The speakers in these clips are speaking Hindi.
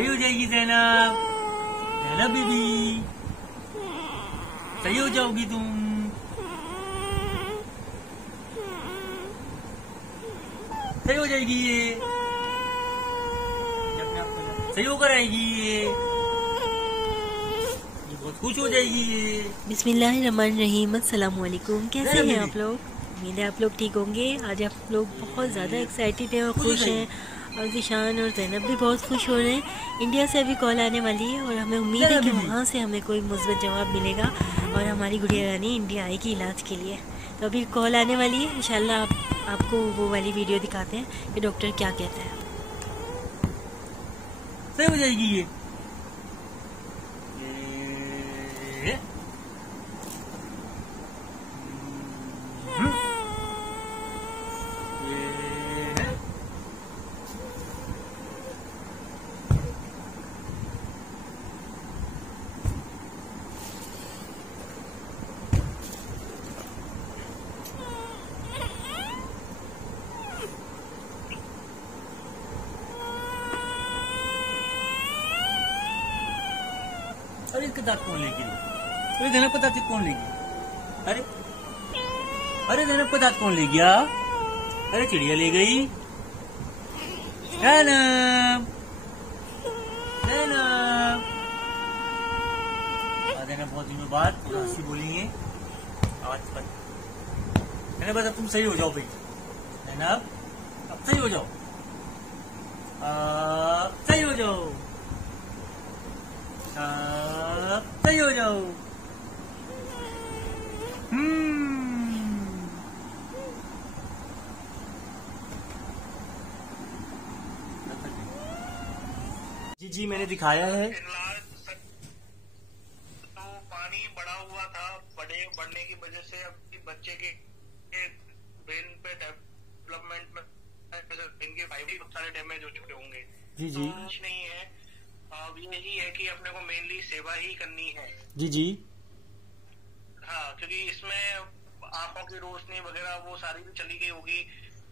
सही हो जाएगी जैनब, जैनब बीबी सही हो जाओगी तुम। सही हो जाएगी ये, सही होकर आएगी ये बहुत खुश हो जाएगी ये। बिस्मिल्लाहिर्रहमानिर्रहीम। अस्सलाम वालेकुम। कैसे हैं आप लोग? उम्मीद है आप लोग ठीक होंगे। आज आप लोग बहुत ज़्यादा एक्साइटेड हैं और खुश हैं, और ज़ीशान और ज़ैनब भी बहुत खुश हो रहे हैं। इंडिया से अभी कॉल आने वाली है और हमें उम्मीद है कि वहाँ से हमें कोई मुस्बत जवाब मिलेगा और हमारी गुड़िया रानी इंडिया आएगी इलाज के लिए। तो अभी कॉल आने वाली है, इंशाल्लाह आपको वो वाली वीडियो दिखाते हैं कि डॉक्टर क्या कहते हैं। सही हो जाएगी ये। अरे इसका दांत कौन लेगी? अरे जैनब का दांत कौन लेगी? अरे अरे जैनब का दांत कौन ले गया? अरे चिड़िया ले गई। जैनब, जैनब, जैनब बहुत दिनों बाद हंसी बोलेंगे आवाज पर। जैनब बस अब तुम सही हो जाओ भाई। जैनब अब सही हो जाओ, सही हो जाओ, सही हो जाओ। जी मैंने दिखाया है। तो पानी बढ़ा हुआ था, बढ़ने की वजह से अब बच्चे के ब्रेन पे डेवलपमेंट में इनके फाइव सारे डैमेज हो चुके होंगे। जी तो कुछ नहीं है, अब यही है कि अपने को मेनली सेवा ही करनी है। जी जी हाँ, क्योंकि इसमें आंखों की रोशनी वगैरह वो सारी भी चली गई होगी,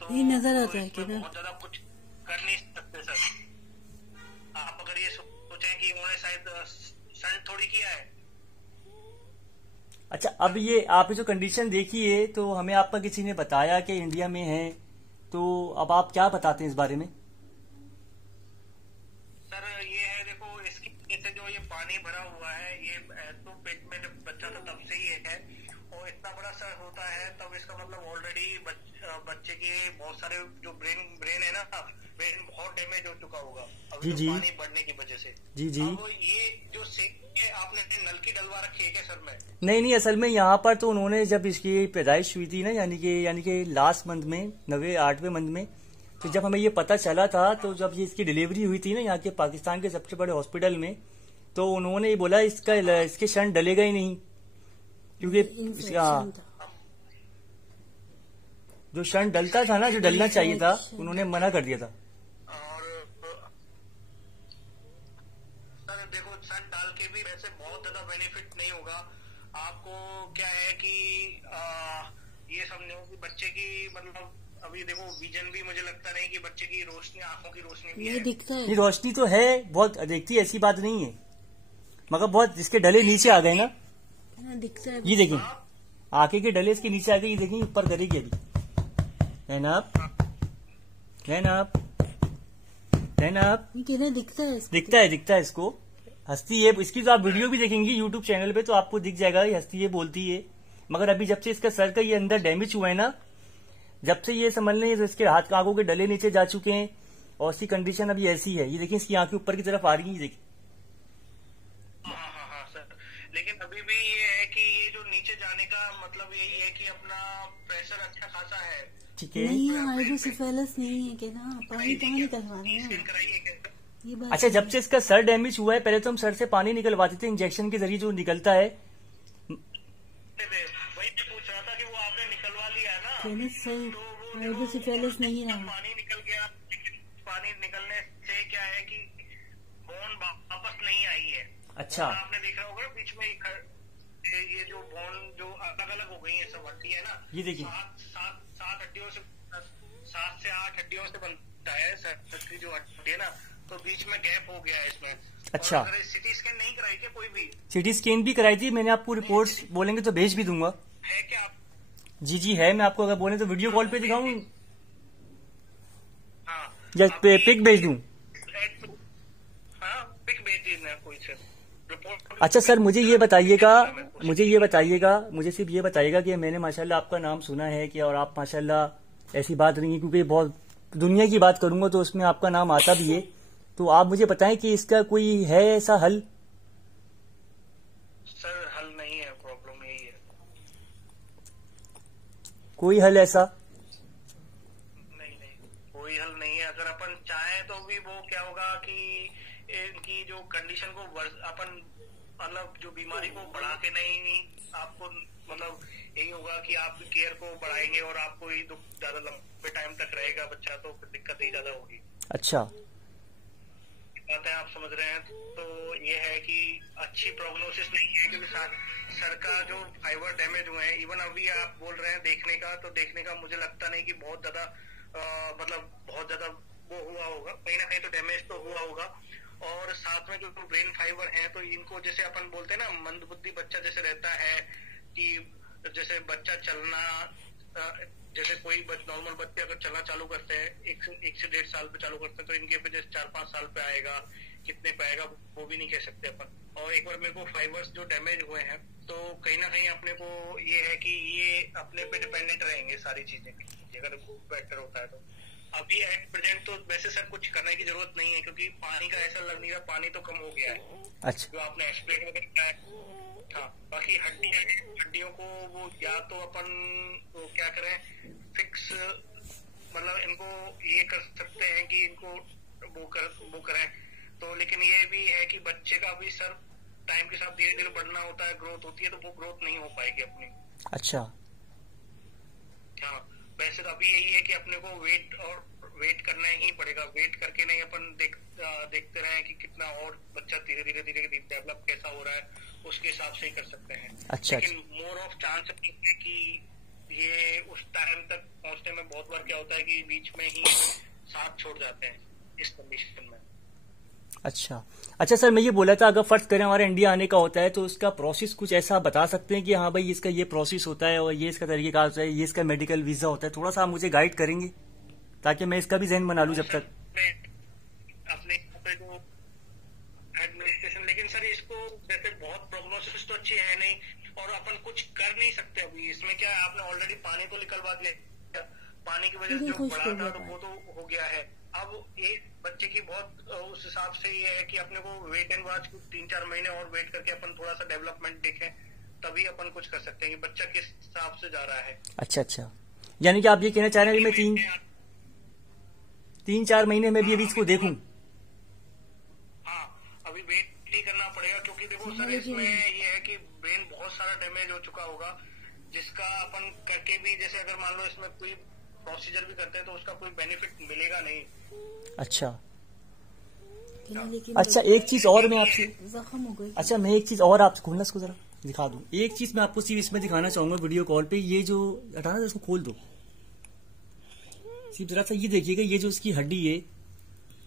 तो ये नजर आता है कि बहुत ज्यादा कुछ कर नहीं सकते सर। आप अगर ये सोचें कि उन्होंने शायद स्टंट थोड़ी किया है। अच्छा, अब ये आप जो कंडीशन देखी है तो हमें आपका किसी ने बताया कि इंडिया में है, तो अब आप क्या बताते हैं इस बारे में? सर ये है, देखो इसके से जो ये पानी भरा हुआ है, ये तो पेट में जब बच्चा था तब से ही है, और इतना बड़ा सर होता है तब इसका मतलब ऑलरेडी बच्चे के बहुत सारे जो ब्रेन है ना, ब्रेन बहुत डैमेज हो चुका होगा अभी जी पानी बढ़ने की वजह से। जी जी। अब ये जो ये आपने नल की डलवा रखी है क्या सर में? नहीं, असल में यहाँ पर तो उन्होंने जब इसकी पैदाइश हुई थी ना, यानी कि लास्ट मंथ में 8वें मंथ में, तो जब हमें ये पता चला था, तो जब ये इसकी डिलीवरी हुई थी ना यहाँ के पाकिस्तान के सबसे बड़े हॉस्पिटल में, तो उन्होंने ये बोला इसके शंट डलेगा ही नहीं, क्योंकि जो शंट डलता था ना, जो डलना चाहिए था, उन्होंने मना कर दिया था। और सर देखो, शंट डाल के भी वैसे बहुत ज्यादा बेनिफिट नहीं होगा आपको। क्या है कि ये समझो कि बच्चे की मतलब अभी देखो विजन भी मुझे लगता नहीं कि बच्चे की रोशनी, आंखों की रोशनी भी ये दिखता है। ये रोशनी तो है, बहुत दिखती है, ऐसी बात नहीं है, मगर बहुत जिसके डले नीचे आ गए ना, दिखता है। ये देखें आंखें के डले इसके नीचे आ गए, ये देखें ऊपर करेगी अभी। जैनब, जैनब, जैनब, ये कितना दिखता है? दिखता है इसको। हंसती है, इसकी तो आप वीडियो भी देखेंगी यूट्यूब चैनल पे तो आपको दिख जाएगा, ये हंसती है, बोलती है। मगर अभी जब से इसका सर का ये अंदर डैमेज हुआ है ना, जब से ये समझ लें तो इसके हाथ आंखों के डले नीचे जा चुके हैं, और इसकी कंडीशन अभी ऐसी है। ये देखिए इसकी आंखें ऊपर की तरफ आ रही है, देखिए। हाँ सर, लेकिन अभी भी ये है कि ये जो नीचे जाने का मतलब यही है कि अपना प्रेशर अच्छा खासा है। ठीक है, नहीं, हाइड्रोसिफेलस नहीं है क्या? पानी कहाँ निकलवा रहे हैं? ये बात अच्छा, जब से इसका सर डैमेज हुआ है, पहले तो हम सर से पानी निकलवाते थे इंजेक्शन के जरिए जो निकलता है। वही पूछ रहा था कि वो आपने निकलवा लिया है ना? सही हाइड्रोसिफेलस नहीं रहा। पानी निकल गया, लेकिन पानी निकलने से क्या है कि बोन वापस नहीं आई है। अच्छा, आपने देखा होगा बीच में ये जो बोन जो अलग अलग हो गई है, सब हड्डी है ना, ये देखिए 7 हड्डियों से 7 से 8 हड्डियों से बनता है सर की जो हड्डी है ना, तो बीच में गैप हो गया है इसमें। अच्छा, और अगर सिटी स्कैन नहीं कराई क्या कोई भी? सिटी स्कैन भी कराई थी मैंने, आपको रिपोर्ट्स बोलेंगे तो भेज भी दूंगा। है क्या आप? जी जी है, मैं आपको अगर बोले तो वीडियो कॉल पे दिखाऊं हाँ, या पिक भेज दूं? हाँ, पिक भेज दीजिए कोई से रिपोर्ट। अच्छा सर, मुझे सिर्फ ये बताइएगा कि मैंने माशाल्लाह आपका नाम सुना है कि, और आप माशाल्लाह ऐसी बात नहीं है, क्योंकि बहुत दुनिया की बात करूंगा तो उसमें आपका नाम आता भी है, तो आप मुझे बताएं कि इसका कोई है ऐसा हल? सर हल नहीं है, प्रॉब्लम यही है। कोई हल ऐसा? नहीं, कोई हल नहीं है। अगर अपन चाहें तो भी वो क्या होगा कि इनकी जो कंडीशन को अपन मतलब जो बीमारी को बढ़ा के नहीं, आपको मतलब यही होगा कि आप केयर को बढ़ाएंगे और आपको ही दुख ज्यादा लंबे टाइम तक रहेगा बच्चा, तो फिर दिक्कत ही ज्यादा होगी। अच्छा, बात है, आप समझ रहे हैं। तो ये है कि अच्छी प्रोग्नोसिस नहीं है, क्योंकि सर का जो फाइबर डैमेज हुए हैं, इवन अभी आप बोल रहे हैं देखने का मुझे लगता नहीं कि बहुत ज्यादा मतलब बहुत ज्यादा वो हुआ होगा, कहीं ना कहीं तो डैमेज तो हुआ होगा। और साथ में जो ब्रेन फाइबर है, तो इनको जैसे अपन बोलते हैं ना, मंदबुद्धि बच्चा जैसे रहता है कि जैसे बच्चा चलना, जैसे कोई नॉर्मल बच्चे अगर चलना चालू करते हैं 1 से 1.5 साल पे चालू करते हैं, तो इनके वजह से 4-5 साल पे आएगा, कितने पे आएगा वो भी नहीं कह सकते अपन। और एक बार मेरे को फाइबर्स जो डैमेज हुए हैं, तो कहीं ना कहीं अपने को ये है कि ये अपने पे डिपेंडेंट रहेंगे सारी चीजें, अगर बेटर होता है तो। अभी एट प्रेजेंट तो वैसे सर कुछ करने की जरूरत नहीं है, क्योंकि पानी का ऐसा लग नहीं रहा, पानी तो कम हो गया है। अच्छा, जो आपने एक्सप्लेन वगैरह किया है। हाँ, बाकी हड्डियों को वो या तो अपन वो क्या करें, फिक्स मतलब इनको ये कर सकते हैं कि इनको वो करें तो। लेकिन ये भी है कि बच्चे का भी सर टाइम के साथ धीरे धीरे बढ़ना होता है, ग्रोथ होती है, तो वो ग्रोथ नहीं हो पाएगी अपनी। अच्छा, हाँ, वैसे तो अभी यही है कि अपने को वेट करना ही पड़ेगा। वेट करके नहीं अपन देखते रहे कि कितना और बच्चा धीरे धीरे डेवलप कैसा हो रहा है, उसके हिसाब से ही कर सकते हैं। अच्छा, लेकिन मोर ऑफ चांस है कि ये उस टाइम तक पहुंचने में बहुत बार क्या होता है कि बीच में ही साथ छोड़ जाते हैं इस कंडीशन में। अच्छा सर, मैं ये बोला था, अगर फर्ज करें हमारे इंडिया आने का होता है तो उसका प्रोसेस कुछ ऐसा बता सकते हैं कि हाँ भाई इसका ये प्रोसेस होता है और ये इसका तरीकेकार होता है, ये इसका मेडिकल वीजा होता है, थोड़ा सा आप मुझे गाइड करेंगे ताकि मैं इसका भी जहन बना लूं जब तक अपने जो एडमिनिस्ट्रेशन। लेकिन सर इसको वैसे बहुत प्रोग्नोसिस तो अच्छी है नहीं, और अपन कुछ कर नहीं सकते अभी इसमें। क्या आपने ऑलरेडी पानी तो निकलवा दिया, पानी की वजह से जो बड़ा था तो वो तो हो गया है। अब एक बच्चे की बहुत उस हिसाब से ये है कि अपने को वेट एंड वॉच 3-4 महीने और वेट करके अपन थोड़ा सा डेवलपमेंट देखें, तभी अपन कुछ कर सकते हैं कि बच्चा किस हिसाब से जा रहा है। अच्छा, यानी कि आप ये कहना चाह रहे हैं कि मैं 3-4 महीने में भी अभी इसको देखूं? हाँ, अभी वेट ही करना पड़ेगा, क्योंकि देखो सर इसमें ये है कि ब्रेन बहुत सारा डैमेज हो चुका होगा, जिसका अपन करके भी जैसे अगर मान लो इसमें कोई प्रोसीजर भी करते हैं तो उसका कोई बेनिफिट मिलेगा नहीं। अच्छा, एक चीज और मैं आपसे मैं एक चीज और आपसे खोलना, इसको जरा दिखा दूं। एक चीज मैं आपको सिर्फ इसमें दिखाना चाहूंगा वीडियो कॉल पे, ये जो हटाना था इसको खोल दो, सिर्फ जरा सा ये देखिएगा, ये जो इसकी हड्डी है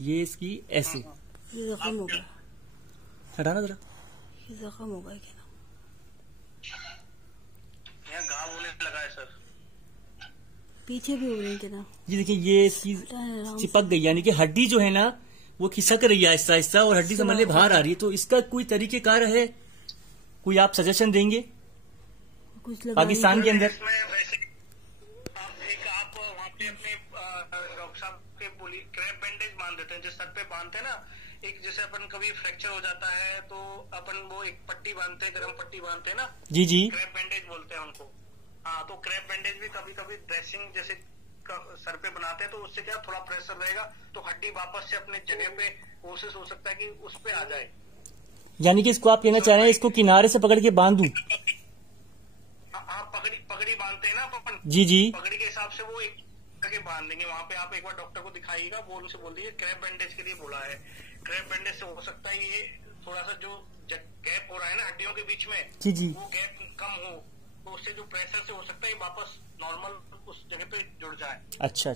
ये इसकी ऐसे जख्म होगा, हटाना जरा, जख्म होगा क्या ना, यहाँ घाव होने लगा है सर, पीछे भी हो रही है ना। ये देखिए ये इसकी चिपक गई, यानी कि हड्डी जो है ना वो खिसक रही है आहिस्ता आहिस्ता और हड्डी समझ ले बाहर आ रही है। तो इसका कोई तरीकेकार है, कोई आप सजेशन देंगे कुछ पाकिस्तान के अंदर? आप वहाँ पे अपने डॉक्टर साहब के बोली क्रैप बैंडेज बांध देते हैं, जो सर पे बांधते हैं ना, एक जैसे अपन कभी फ्रैक्चर हो जाता है तो अपन वो एक पट्टी बांधते हैं, गर्म पट्टी बांधते हैं ना, जी जी, क्रैप बैंडेज बोलते हैं उनको। हाँ, तो क्रैप बैंडेज भी कभी कभी ड्रेसिंग जैसे सर पे बनाते हैं, तो उससे क्या थोड़ा प्रेशर रहेगा तो हड्डी वापस से अपने जगह पे कोशिश हो सकता है कि उस पे आ जाए। यानी कि इसको आप कहना चाह रहे हैं इसको किनारे से पकड़ के बांध दूं? हाँ, पगड़ी बांधते हैं ना अपन, जी जी, पगड़ी के हिसाब से वो एक करके बांध देंगे। वहाँ पे आप एक बार डॉक्टर को दिखाइएगा, वो उनसे बोल दीजिए क्रैप बैंडेज के लिए बोला है। क्रैप बैंडेज से हो सकता है ये थोड़ा सा जो गैप हो रहा है ना हड्डियों के बीच में, जी जी, वो गैप कम हो, तो उससे जो प्रेशर से हो सकता है वापस नॉर्मल उस जगह पे जुड़ जाए। अच्छा,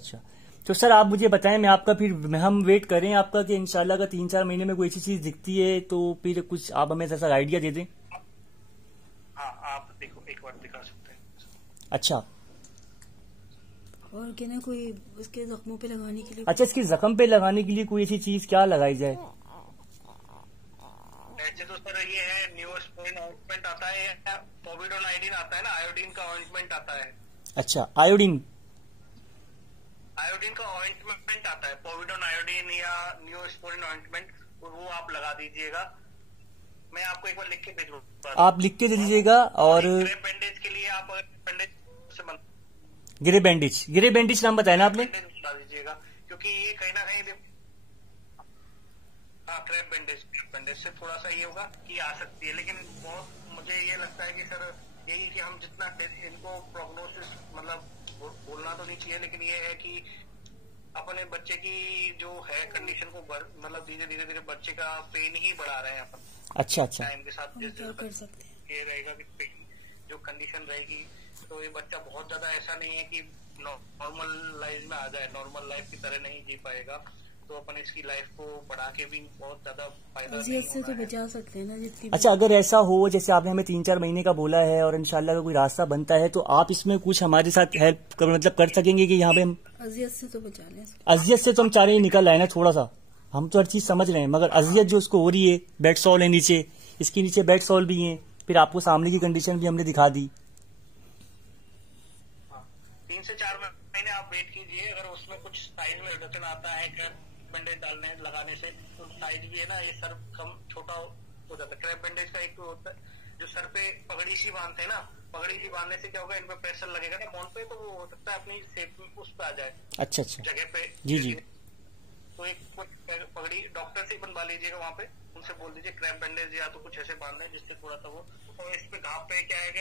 तो सर आप मुझे बताएं, मैं आपका फिर हम वेट करें आपका कि इंशाल्लाह का 3-4 महीने में कोई ऐसी चीज दिखती है तो फिर कुछ आप हमें ऐसा आइडिया दे दें। हाँ, आप देखो एक बार दिखा सकते हैं। अच्छा, और क्या ना कोई उसके जख्मों पे लगाने के लिए? अच्छा, इसकी जख्म पे लगाने के लिए कोई ऐसी चीज क्या लगाई जाए? ऐसे तो सर ये है न्यूस्पोरिन ऑइंटमेंट आता है, पोविडोन आयोडीन आता है ना, आयोडीन का ऑइंटमेंट आता है। अच्छा, आयोडीन का ऑइंटमेंट आता है, पोविडोन आयोडीन या न्यूस्पोरिन ऑइंटमेंट, वो आप लगा दीजिएगा। मैं आपको एक बार लिख के भेजूंगा, आप लिख के दे दीजिएगा। और बैंडेज के लिए आप बैंडेज से गिरे बैंडेज नाम बताया ना आपने? बता दीजिएगा, क्योंकि ये कहीं ना कहीं क्रैप बैंडेज से थोड़ा सा ये होगा कि आ सकती है, लेकिन बहुत मुझे ये लगता है कि सर यही कि हम जितना इनको प्रोग्नोसिस मतलब बोलना तो नहीं चाहिए, लेकिन ये है कि अपने बच्चे की जो है कंडीशन को मतलब धीरे बच्चे का पेन ही बढ़ा रहे हैं अपन। अच्छा अच्छा, टाइम के साथ क्या कर सकते हैं? ये रहेगा कि पेन जो कंडीशन रहेगी, तो ये बच्चा बहुत ज्यादा ऐसा नहीं है कि नॉर्मल लाइफ में आ जाए, नॉर्मल लाइफ की तरह नहीं जी पाएगा, तो अपन इसकी लाइफ को बढ़ा के भी बहुत ज्यादा फायदा नहीं से तो बचा सकते हैं ना जितनी। अच्छा, अगर ऐसा हो जैसे आपने हमें 3-4 महीने का बोला है और इंशाल्लाह का कोई रास्ता बनता है तो आप इसमें कुछ हमारे साथ हेल्प मतलब कर सकेंगे कि यहाँ पे हम अजियत से तो बचा लें। अजियत से तो हम चाह रहे हैं निकल आए ना थोड़ा सा, हम तो हर चीज समझ रहे हैं, मगर अजियत जो उसको हो रही है, बेड सॉल है नीचे, इसके नीचे बेड सॉल भी है, फिर आपको सामने की कंडीशन भी हमने दिखा दी। 3 से 4 महीने आप वेट कीजिए, अगर उसमें कुछ साइज में रिडक्शन आता है बैंडेज लगाने से, तो साइज भी है ना, ये सर कम छोटा हो जाता है। क्रैप बैंडेज का एक होता है जो सर पे पगड़ी सी बांधते हैं ना, पगड़ी सी बांधने से क्या होगा, इन पे प्रेशर लगेगा ना बोन पे, तो वो हो सकता है अपनी शेप में उस पे आ जाए। अच्छा अच्छा, जगह पे जी, तो एक पगड़ी डॉक्टर से बनवा लीजिएगा, वहाँ पे उनसे बोल दीजिए क्रैप बैंडेज या तो कुछ ऐसे बांधना है जिससे थोड़ा सा वो, और इस पे घाव पे क्या है कि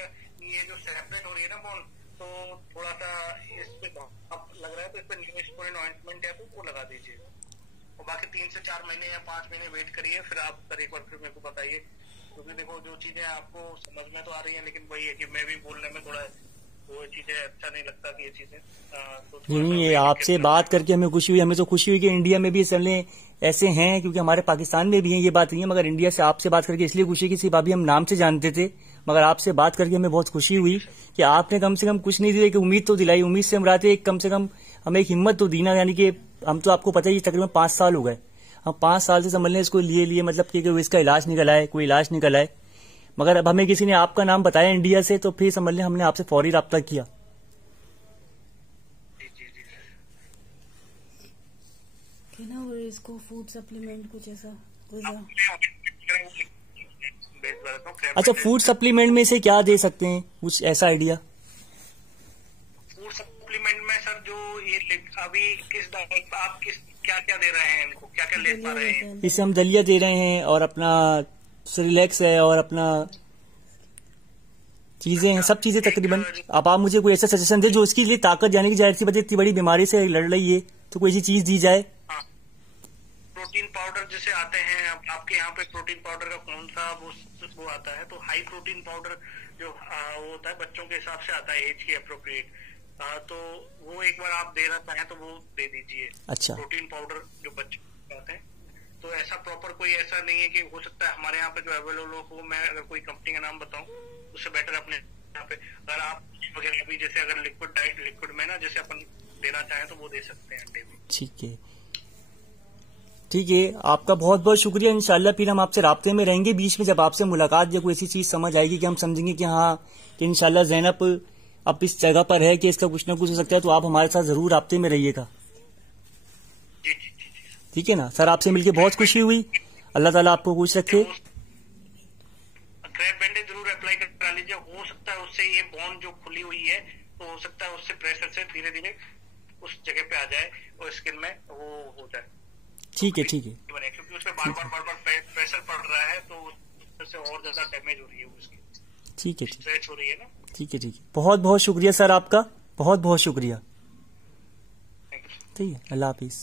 ये जो सेपरेट हो रही है ना बोन, तो थोड़ा सा इस पे घाव लग रहा है, तो इस पे न्यूस्पोरिन ऑइंटमेंट है तो वो लगा दीजिए, और बाकी 3 से 4 महीने या 5 महीने वेट करिए, फिर आप सर एक बार फिर मेरे को बताइए, क्योंकि देखो जो चीजें आपको समझ में तो आ रही हैं, लेकिन वही है कि मैं भी बोलने में थोड़ा वो चीजें अच्छा नहीं लगता कि ये चीजें तो नहीं, ये आपसे बात करके हमें खुशी हुई। हमें तो खुशी हुई कि इंडिया में भी चलने ऐसे हैं, क्योंकि हमारे पाकिस्तान में भी हैं, ये बात नहीं है, मगर इंडिया से आपसे बात करके इसलिए खुशी कि सिर्फ अभी हम नाम से जानते थे, मगर आपसे बात करके हमें बहुत खुशी हुई कि आपने कम से कम कुछ नहीं दिया कि उम्मीद तो दिलाई, उम्मीद से हम रहते एक कम से कम हमें एक हिम्मत तो दी ना, यानी कि हम तो आपको पता ही तकरीबन 5 साल हो गए, हम 5 साल से समझ लें इसको लिए मतलब कि इसका इलाज निकल आए, कोई इलाज निकल आए, मगर अब हमें किसी ने आपका नाम बताया इंडिया से, तो फिर समझ लें हमने आपसे फौरी राब्ता किया। ना, और इसको फूड सप्लीमेंट कुछ ऐसा अच्छा, फूड सप्लीमेंट में से क्या दे सकते हैं, कुछ ऐसा आइडिया? फूड सप्लीमेंट में सर जो ये अभी आप क्या क्या दे रहे हैं इनको, क्या क्या ले पा रहे हैं? इससे हम दलिया दे रहे हैं और अपना रिलैक्स है और अपना चीजें हैं, सब चीजें तकरीबन। अब आप मुझे कोई ऐसा सजेशन दे जो इसके लिए ताकत, यानी कि जाहिर सी बात इतनी बड़ी बीमारी से लड़ रही है, तो कोई ऐसी चीज दी जाए। प्रोटीन पाउडर जैसे आते हैं, आपके यहाँ पे प्रोटीन पाउडर का कौन सा वो आता है, तो हाई प्रोटीन पाउडर जो वो होता है बच्चों के हिसाब से आता है, एज के अप्रोप्रिएट, तो वो एक बार आप देना चाहें तो वो दे दीजिए। अच्छा, प्रोटीन पाउडर जो बच्चे आते हैं, तो ऐसा प्रॉपर कोई ऐसा नहीं है कि हो सकता है हमारे यहाँ पे जो अवेलेबल हो, मैं अगर कोई कंपनी का नाम बताऊं उससे बेटर अपने यहाँ पे अगर आप वगैरह भी जैसे अगर लिक्विड डाइट लिक्विड में ना जैसे अपन देना चाहें तो वो दे सकते हैं अंडे भी। ठीक है, ठीक है, आपका बहुत बहुत शुक्रिया। इंशाल्लाह फिर हम आपसे राब्ते में रहेंगे, बीच में जब आपसे मुलाकात या कोई ऐसी चीज समझ आएगी कि हम समझेंगे कि हाँ कि इंशाल्लाह ज़ैनब अब इस जगह पर है कि इसका कुछ ना कुछ हो सकता है, तो आप हमारे साथ जरूर राब्ते में रहिएगा। ठीक है ना सर, आपसे मिलकर बहुत खुशी हुई, अल्लाह ताला आपको खुश रखे। क्रैप बैंडेज जरूर अप्लाई करा लीजिए, हो सकता है उससे ये बोन जो खुली हुई है तो हो सकता है उससे प्रेशर से धीरे धीरे उस जगह पे आ जाए और स्किन में वो हो जाए। ठीक है, ठीक है, क्योंकि उसमें बार बार प्रेशर पड़ रहा है तो उससे और ज्यादा डैमेज हो रही है उसकी। ठीक है, स्ट्रेच हो रही है ना। ठीक है, ठीक है, बहुत बहुत शुक्रिया सर, आपका बहुत बहुत शुक्रिया। ठीक है, अल्लाह हाफिज।